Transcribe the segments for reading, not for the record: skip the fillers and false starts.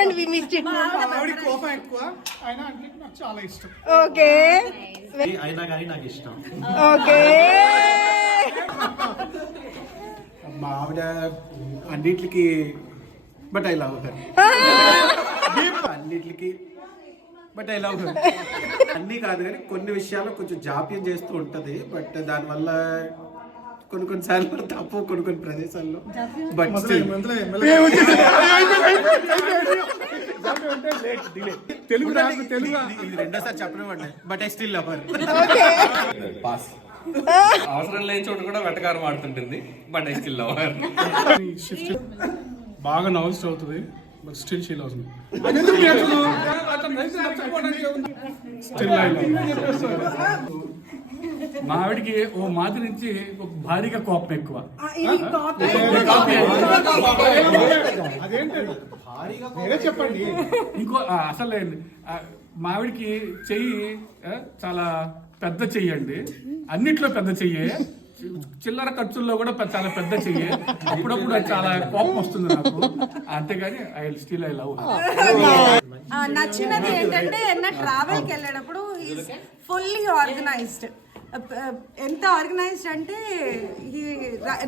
చెప్పండి మీ మిస్టేక్. కోపం ఎక్కువ అయినా అంటే నాకు చాలా ఇష్టం. ఓకే అయినా కానీ నాకు ఇష్టం. ఓకే మా ఆవిడ అన్నిటికి బట్ ఐ లవ్ హర్. అన్నిటికి బట్ ఐ లవ్ హర్. అన్నీ కాదు కానీ కొన్ని విషయాల్లో కొంచెం జాప్యం చేస్తూ ఉంటది. బట్ దానివల్ల కొన్నిసార్లు తప్పు కొన్ని ప్రదేశాల్లో. బట్ తెలుగు రెండోసారి చెప్పనివ్వండి. But I still love her. Pass. అవసరం లేని చోటు కూడా వెటకారం ఆడుతుంటుంది. But I still love her. బాగా నవల్స్ అవుతుంది. But still she loves me. మా ఆవిడికి ఓ మాది నుంచి ఒక భారీగా కోపం ఎక్కువ. చెప్పండి ఇంకో అసలు మా ఆవిడికి చెయ్యి చాలా పెద్ద చెయ్యి అండి. అన్నిట్లో పెద్ద చెయ్యి, చిల్లర ఖర్చుల్లో కూడా చాలా పెద్ద చెయ్యి. అప్పుడప్పుడు చాలా కోపం వస్తుంది నాకు. అంతేగాని ఐ స్టిల్ ఐ లవ్. నచ్చినది ఏంటంటే ట్రావెల్ కి వెళ్ళేటప్పుడు ఫుల్లీ ఆర్గనైజ్డ్. ఎంత ఆర్గనైజ్డ్ అంటే ఈ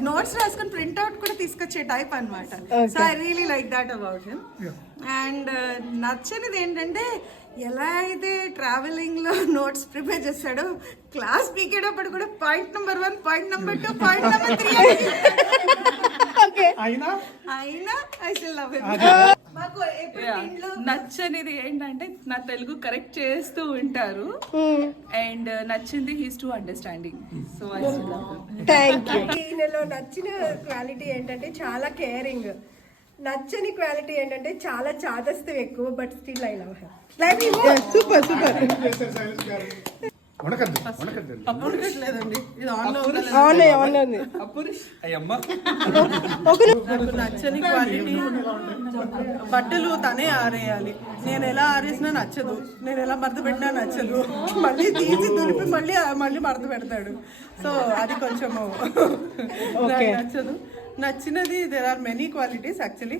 నోట్స్ రాసుకొని ప్రింట్అవుట్ కూడా తీసుకొచ్చే టైప్ అనమాట. So I really like that about him. And నచ్చనిది ఏంటంటే ఎలా అయితే ట్రావెలింగ్ లో నోట్స్ ప్రిపేర్ చేస్తాడో క్లాస్ పీకేటప్పుడు కూడా point number 1, point number 2, point number 3 అయినా ఐ స్టిల్ లవ్ హిమ్. నచ్చనిది ఏంటంటే నా తెలుగు కరెక్ట్ చేస్తూ ఉంటారు. అండ్ నచ్చింది he's too understanding. So I still love him. Thank you. ఈయనలో నచ్చిన క్వాలిటీ ఏంటంటే చాలా కేరింగ్. నచ్చని క్వాలిటీ ఏంటంటే చాలా చాదస్తం ఎక్కువ. But still I love him. Super super. నాకు నచ్చని క్వాలిటీ బట్టలు తనే ఆరేయాలి. నేను ఎలా ఆరేసినా నచ్చదు, నేను ఎలా మడత పెట్టినా నచ్చదు. మళ్ళీ తీసి తులిపి మళ్ళీ మడత పెడతాడు. సో అది కొంచెము నచ్చదు. నచ్చినది there are many qualities actually.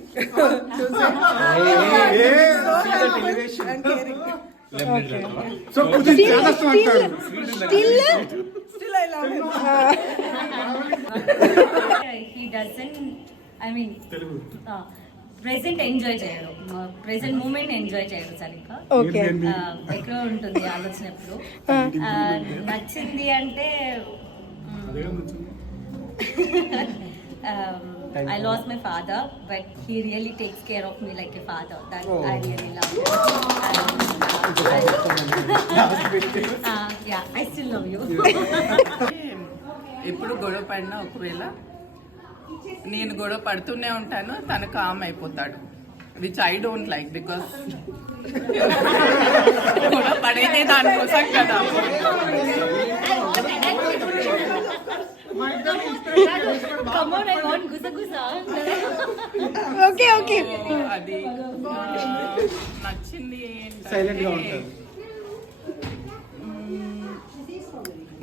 So Still I love him. He doesn't, I mean, present enjoy చేయరు, ప్రెసెంట్ మూమెంట్ ఎంజాయ్ చేయరు సరిగ్గా. ఎక్కడో ఉంటుంది ఆలోచన ఎప్పుడు. నచ్చింది అంటే I lost my father, but he really takes care of me like a father. That I really love. Yeah, I still love you. ఎప్పుడు గొడవ పడినా ఒకవేళ నేను గొడవ పడుతూనే ఉంటాను, తను కామ్ అయిపోతాడు. Which I don't like because గొడవ పడేదే దానికోసం కదా. Come on, I want gusa. Okay okay. అది నచ్చింది సైలెంట్ గా ఏంటంటే ఉంటారు.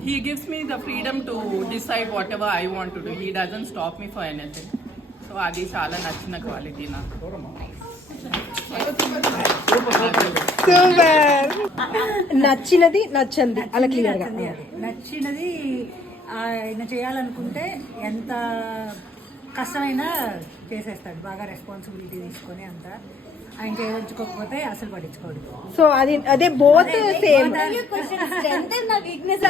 he gives me the freedom to decide whatever I want to do. He doesn't stop me for anything. So అది చాలా నచ్చిన క్వాలిటీ నాకు. సూపర్. నచ్చినది నచ్చంది అలా క్లియర్ గా. నచ్చినది ఆయన చేయాలనుకుంటే ఎంత కష్టమైనా చేసేస్తాడు. బాగా రెస్పాన్సిబిలిటీ తీసుకొని అంతా. ఆయన చేయించుకోకపోతే అసలు పట్టించుకోడు. సో అదే both same. Strength and weakness.